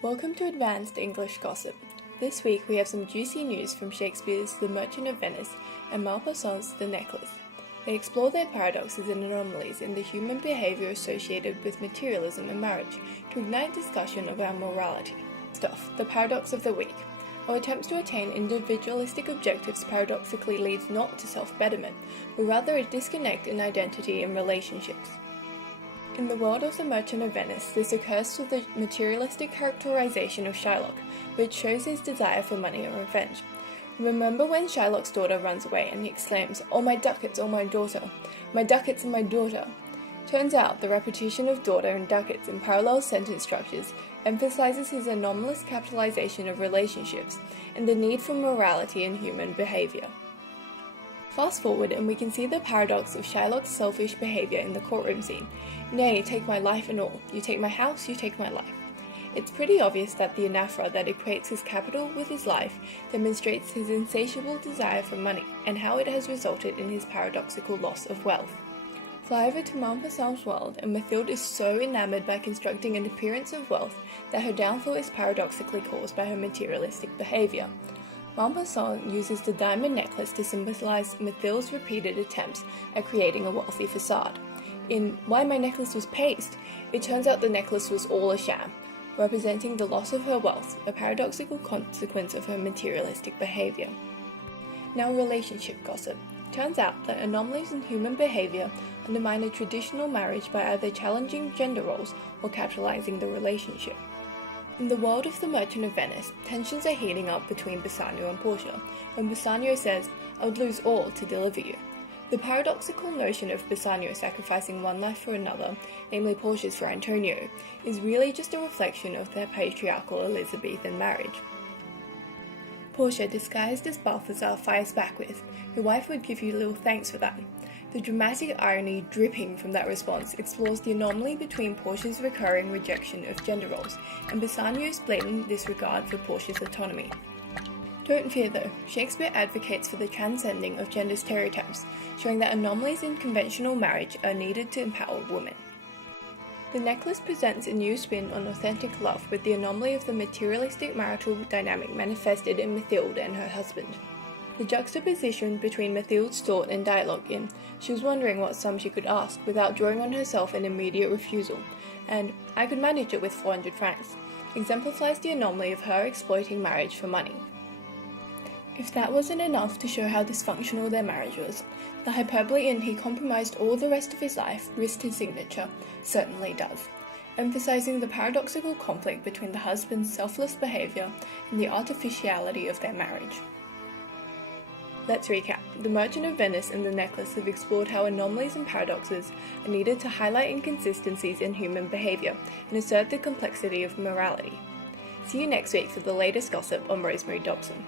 Welcome to Advanced English Gossip. This week we have some juicy news from Shakespeare's The Merchant of Venice and Maupassant's The Necklace. They explore their paradoxes and anomalies in the human behaviour associated with materialism and marriage to ignite discussion around morality. Stuff, the paradox of the week. Our attempts to attain individualistic objectives paradoxically leads not to self-betterment, but rather a disconnect in identity and relationships. In the world of The Merchant of Venice, this occurs through the materialistic characterization of Shylock, which shows his desire for money and revenge. Remember when Shylock's daughter runs away and he exclaims, "Oh my ducats, oh my daughter, my ducats and my daughter." Turns out the repetition of daughter and ducats in parallel sentence structures emphasizes his anomalous capitalization of relationships and the need for morality in human behavior. Fast forward and we can see the paradox of Shylock's selfish behavior in the courtroom scene. "Nay, take my life and all. You take my house, you take my life." It's pretty obvious that the anaphora that equates his capital with his life demonstrates his insatiable desire for money and how it has resulted in his paradoxical loss of wealth. Fly over to Maupassant's world, and Mathilde is so enamored by constructing an appearance of wealth that her downfall is paradoxically caused by her materialistic behavior. Maupassant uses the diamond necklace to symbolize Mathilde's repeated attempts at creating a wealthy facade. In Why My Necklace Was Paste, it turns out the necklace was all a sham, representing the loss of her wealth, a paradoxical consequence of her materialistic behavior. Now, relationship gossip. Turns out that anomalies in human behavior undermine a traditional marriage by either challenging gender roles or capitalizing the relationship. In the world of The Merchant of Venice, tensions are heating up between Bassanio and Portia, when Bassanio says, "I would lose all to deliver you." The paradoxical notion of Bassanio sacrificing one life for another, namely Portia's for Antonio, is really just a reflection of their patriarchal Elizabethan marriage. Portia, disguised as Balthazar, fires back with, "Your wife would give you little thanks for that." The dramatic irony dripping from that response explores the anomaly between Portia's recurring rejection of gender roles and Bassanio's blatant disregard for Portia's autonomy. Don't fear though, Shakespeare advocates for the transcending of gender stereotypes, showing that anomalies in conventional marriage are needed to empower women. The Necklace presents a new spin on authentic love with the anomaly of the materialistic marital dynamic manifested in Mathilde and her husband. The juxtaposition between Mathilde's thought and dialogue in "She was wondering what sum she could ask without drawing on herself an immediate refusal," and "I could manage it with 400 francs," exemplifies the anomaly of her exploiting marriage for money. If that wasn't enough to show how dysfunctional their marriage was, the hyperbole in "he compromised all the rest of his life, risked his signature," certainly does, emphasizing the paradoxical conflict between the husband's selfless behavior and the artificiality of their marriage. Let's recap. The Merchant of Venice and The Necklace have explored how anomalies and paradoxes are needed to highlight inconsistencies in human behavior and assert the complexity of morality. See you next week for the latest gossip on Rosemary Dobson.